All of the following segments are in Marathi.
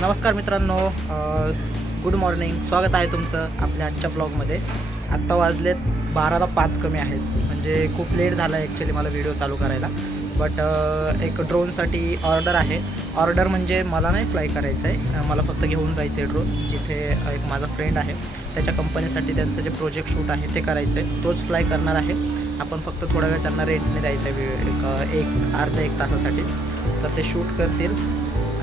नमस्कार मित्रांनो, गुड मॉर्निंग. स्वागत आहे तुमचं आपल्या आजच्या ब्लॉगमध्ये. आत्ता वाजलेत 12ला 5 कमी आहेत, म्हणजे खूप लेट झाला आहे ॲक्च्युली मला व्हिडिओ चालू करायला. बट एक ड्रोनसाठी ऑर्डर आहे. ऑर्डर म्हणजे मला नाही फ्लाय करायचं आहे, मला फक्त घेऊन जायचं आहे ड्रोन. जिथे एक माझा फ्रेंड आहे त्याच्या कंपनीसाठी त्यांचं जे प्रोजेक्ट शूट आहे ते करायचं आहे. तोच फ्लाय करणार आहे. आपण फक्त थोडा वेळ त्यांना रेंटने द्यायचा आहे, एक अर्ध्या एक तासासाठी. तर ते शूट करतील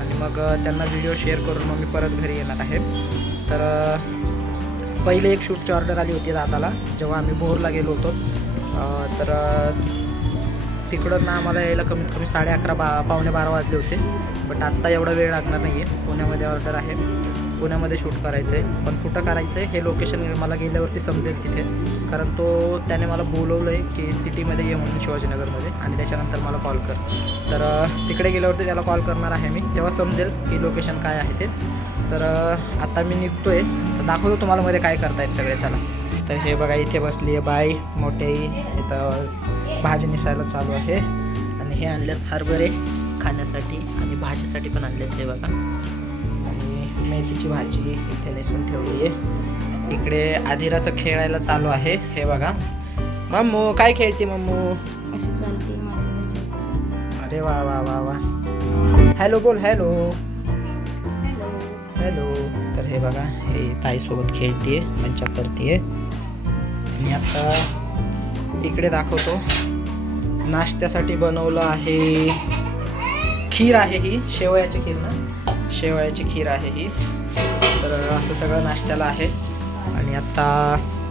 आणि मग त्यांना व्हिडिओ शेअर करून मग मी परत घरी येणार आहे. तर पहिले एक शूटची ऑर्डर आली होती दादाला, जेव्हा आम्ही भोरला गेलो होतो. तर तिकडं ना आम्हाला यायला कमीत कमी 11:30 पावणे 12 वाजले होते. बट आत्ता एवढा वेळ लागणार नाही आहे. पुण्यामध्ये ऑर्डर आहे, पुण्यामध्ये शूट करायचं आहे. पण कुठं करायचं आहे हे लोकेशन मला गेल्यावरती समजेल तिथे, कारण त्याने मला बोलवलं आहे की सिटीमध्ये ये म्हणून, शिवाजीनगरमध्ये, आणि त्याच्यानंतर मला कॉल कर. तर तिकडे गेल्यावरती त्याला कॉल करणार आहे मी, तेव्हा समजेल की लोकेशन काय आहे ते. तर आता मी निघतो आहे, तर दाखवतो तुम्हाला मध्ये काय करतायत सगळे. चला. तर हे बघा, इथे बसली आहे बाई मोठे. इथं भाजी निसायला चालू आहे. आणि हे आणलेत हरभरे खाण्यासाठी आणि भाजीसाठी पण आणलेत. हे बघा, आणि मेथीची भाजी इथे नेसून ठेवली आहे. इकडे आधिराचं खेळायला चालू आहे. हे बघा, मम्मू काय खेळते मम्मू? अशी चालते माझी. अरे वा वा वा वा. हॅलो बोल, हॅलो हॅलो. तर हे बघा, हे ताईसोबत खेळतीये, मज्जा करतीये. आणि आता इकडे दाखवतो, नाश्त्यासाठी बनवलं आहे खीर आहे. ही शेवयाची खीर ना, शेवयाची खीर आहे ही. तर असं सगळं नाश्त्याला आहे. आणि आता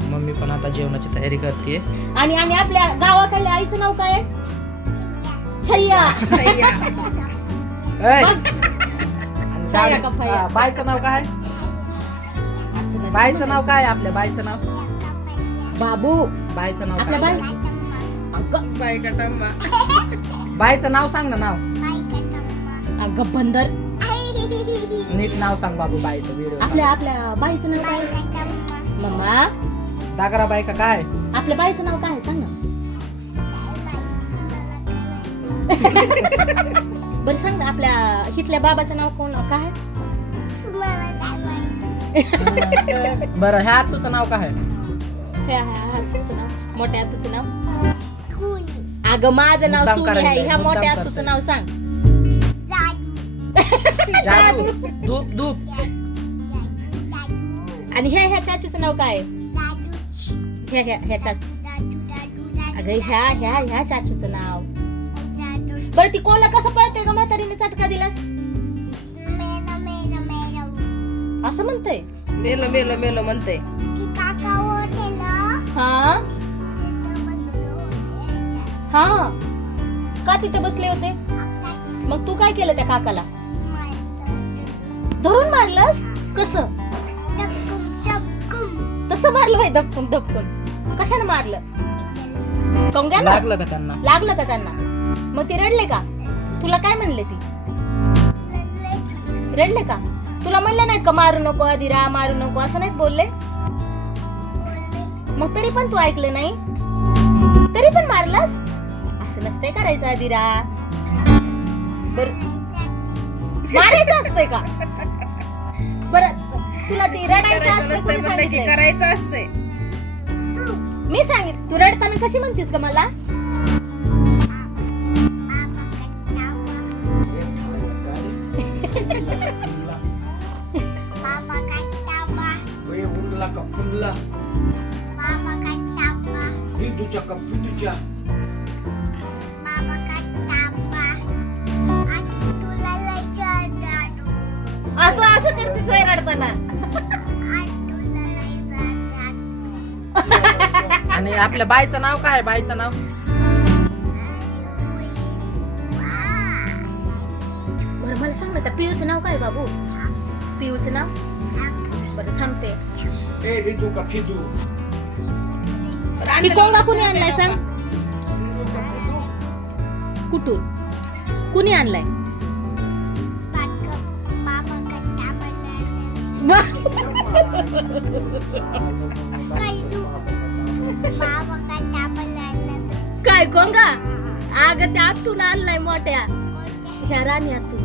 मम्मी पण आता जेवणाची तयारी करते. आणि आपल्या गावाकडल्या आईचं नाव काय? छैया. बायचं नाव काय? बायचं नाव काय? आपल्या बायचं नाव बाबू. बायचं नाव आपल्या काय? बायचं नाव सांग ना, नाव. अगं बंदर. नीट नाव सांग बाबू बायचं. व्हिडिओ आपल्या बाईचं नाव काय? मम्मा, दागरा बाय का काय? आपल्या बाईचं नाव काय सांग ना. बरं सांग ना, आपल्या हितल्या बाबाचं नाव कोण काय? बरं, ह्या तुझं नाव काय? तुझं नाव, मोठ्या तुझं नाव. अगं माझं नाव सुनी आहे. ह्या मोठ्या तुझं नाव सांग. जादू. धूप धूप. आणि ह्या चाचूचं नाव काय? ह्या चाचू. अगं ह्या चाचूचं नाव. बरं ती कोला कसं पळते ग? म्हातारीने चटका दिलास असं म्हणतय. मेलं मेलं मेलं म्हणतय. हा हा, का तिथे बसले होते? मग तू काय केलं त्या काकाला? धरून मारलंस? कसं? तसं मारलं बाई, धपकून धपकून. कशाने मारलं? कंग्याला लागलं का त्यांना? लागलं का त्यांना? मग ते रडले का? तुला काय म्हणले ती? रडले का? तुला म्हणलं नाहीत का मारू नको अधिरा, मारू नको, असं नाहीत बोलले? मग तरी पण तू ऐकलं नाही? तरी पण मारलास? असं नसतंय करायचं अधिरा. बर, मारायचं असतंय का? बरं तुला ती रडायचं असतं कोणी सांगितलंय? करायचं असतंय. मी सांगितलं. तू रडताना कशी म्हणतीस का मला? तू असं करतीस वय रडताना? आणि आपल्या बायचं नाव काय? बायचं नाव बरं मला सांग ना, त्या पियूचं नाव काय बाबू? पियूचं नाव? बरं थांबते. ती कोंगा कुणी आणलाय सांग? कुठून? कुणी आणलाय? काय कोंगा? अगं त्या आतून आणलाय मोठ्या. ह्या राणी आतून.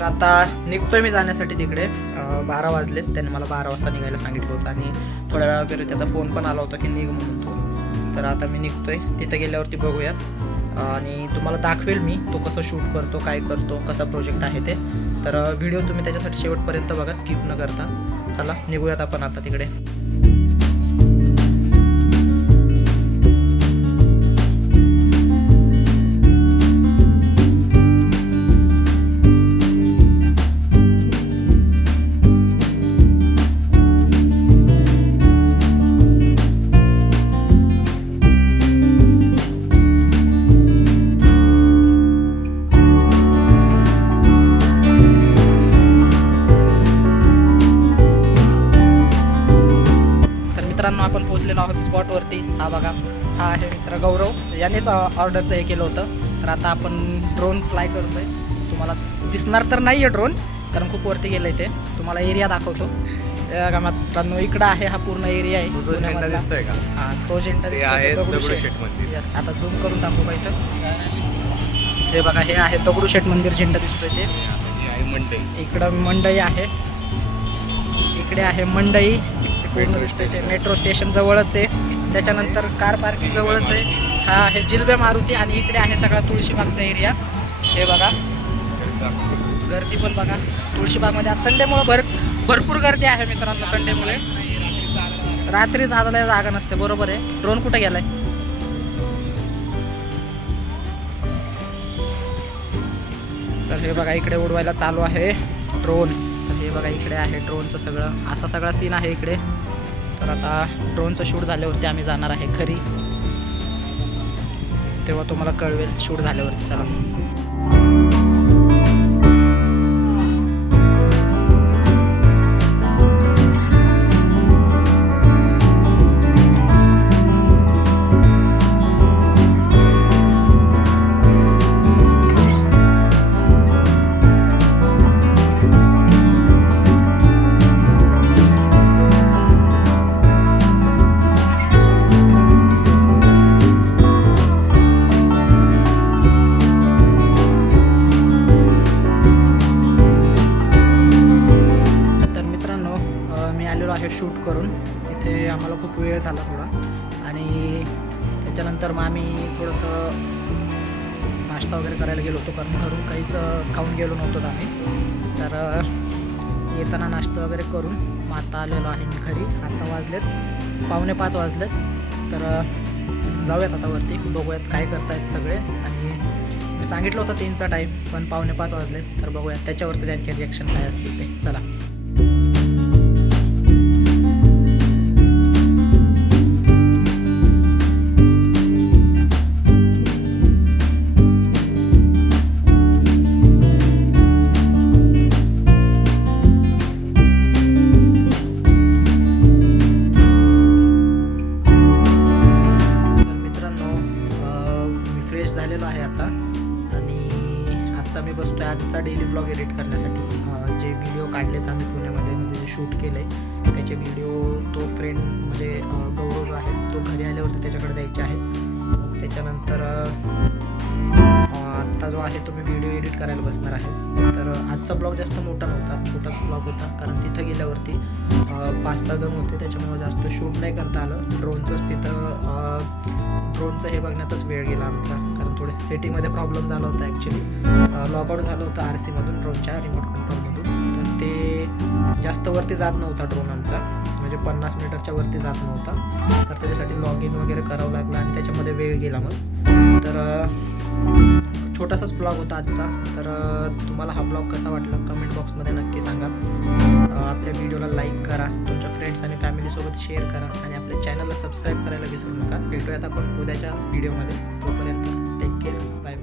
तर आता निघतोय मी जाण्यासाठी तिकडे. 12 वाजलेत. त्याने मला 12 वाजता निघायला सांगितलं होतं आणि थोड्या वेळा वगैरे त्याचा फोन पण आला होता की निघ म्हणून तो. तर आता मी निघतोय. तिथं गेल्यावरती बघूयात आणि तुम्हाला दाखवेल मी तो कसं शूट करतो, काय करतो, कसा प्रोजेक्ट आहे ते. तर व्हिडिओ तुम्ही त्याच्यासाठी शेवटपर्यंत बघा, स्किप न करता. चला निघूयात आपण आता तिकडे. मित्रांनो आपण पोहोचलेलो आहोत स्पॉटवरती. हा बघा, हा आहे मित्र गौरव. यानेच ऑर्डरचं हे केलं होतं. तर आता आपण ड्रोन फ्लाय करतोय. तुम्हाला दिसणार तर नाही आहे ड्रोन, कारण खूप वरती गेलं आहे ते. तुम्हाला एरिया दाखवतो. बघा मित्रांनो, इकडं आहे हा पूर्ण एरिया आहे. दिसतोय का? हां, तो झेंडा दगडूशेठ मंदिर. यस. आता झूम करून दाखवू का इथं. हे बघा, हे आहे दगडूशेठ मंदिर झेंडा दिसतोय ते. मंडई. इकडं मंडई आहे, इकडे आहे मंडई. पूर्ण दिसतंय ते. मेट्रो स्टेशन जवळच आहे. त्याच्यानंतर कार पार्किंग जवळच आहे. हा आहे जिलबे मारुती आणि इकडे आहे सगळा तुळशीबागचा एरिया. हे बघा, गर्दी पण बघा तुळशीबागमध्ये. आज संडेमुळे भरपूर गर्दी आहे मित्रांनो. संडेमुळे रात्री जायला जागा नसते. बरोबर आहे. ड्रोन कुठे गेलाय? तर हे बघा, इकडे उडवायला चालू आहे ड्रोन. तर हे बघा, इकडे आहे ड्रोनचं सगळं. असा सगळा सीन आहे इकडे. तर आता ड्रोनचं शूट झाल्यावरती आम्ही जाणार आहे घरी. तेव्हा तुम्हाला कळवेल शूट झाल्यावरती. चला. शूट करून. तिथे आम्हाला खूप वेळ झाला थोडा आणि त्याच्यानंतर मग आम्ही थोडंसं नाश्ता वगैरे करायला गेलो होतो, कारण घरून काहीच खाऊन गेलो नव्हतो आम्ही. तर येताना नाश्ता वगैरे करून मग आता आलेलो आहे मी घरी. आता वाजलेत 4:45 वाजलेत. तर जाऊयात आता वरती, बघूयात काय करतायत सगळे. आणि मी सांगितलं होतं 3चा टाईम, पण 4:45 वाजलेत. तर बघूयात त्याच्यावरती त्यांचे रिॲक्शन काय असतील ते. चला. झालेलो आहे आता आणि आत्ता मी बसतोय आजचा डेली ब्लॉग एडिट करण्यासाठी. जे व्हिडिओ काढलेत आम्ही पुण्यामध्ये, म्हणजे शूट केलं आहे त्याचे व्हिडिओ तो फ्रेंड म्हणजे गौरव जो आहे तो घरी आल्यावरती त्याच्याकडे द्यायचे आहेत. त्याच्यानंतर आत्ता जो आहे तो मी व्हिडिओ एडिट करायला बसणार आहे. तर आजचा ब्लॉग जास्त मोठा नव्हता, छोटाच ब्लॉग होता, कारण तिथं गेल्यावरती 5-6 जण होते, त्याच्यामुळे जास्त शूट नाही करता आलं. ड्रोनचंच ड्रोनचं हे बघण्यातच वेळ गेला आमचा, कारण थोडंसं सेटिंगमध्ये प्रॉब्लेम झाला होता. ॲक्च्युली लॉगआउट झालं होतं RC मधून, ड्रोनच्या रिमोट कंट्रोलमधून. तर ते जास्त वरती जात नव्हता ड्रोन आमचा, म्हणजे 50 मीटरच्या वरती जात नव्हता. तर त्याच्यासाठी लॉग इन वगैरे करावं लागलं आणि त्याच्यामध्ये वेळ गेला मग. तर छोटासाच ब्लॉग होता आजचा. तर तुम्हाला हा ब्लॉग कसा वाटला कमेंट बॉक्समध्ये नक्की सांगा. आपल्या व्हिडिओला लाईक करा, तुमच्या फ्रेंड्स आणि फॅमिलीसोबत शेअर करा आणि आपल्या चॅनलला सबस्क्राईब करायला विसरू नका. भेटूयात आपण उद्याच्या व्हिडिओमध्ये. तोपर्यंत टेक केअर, बाय.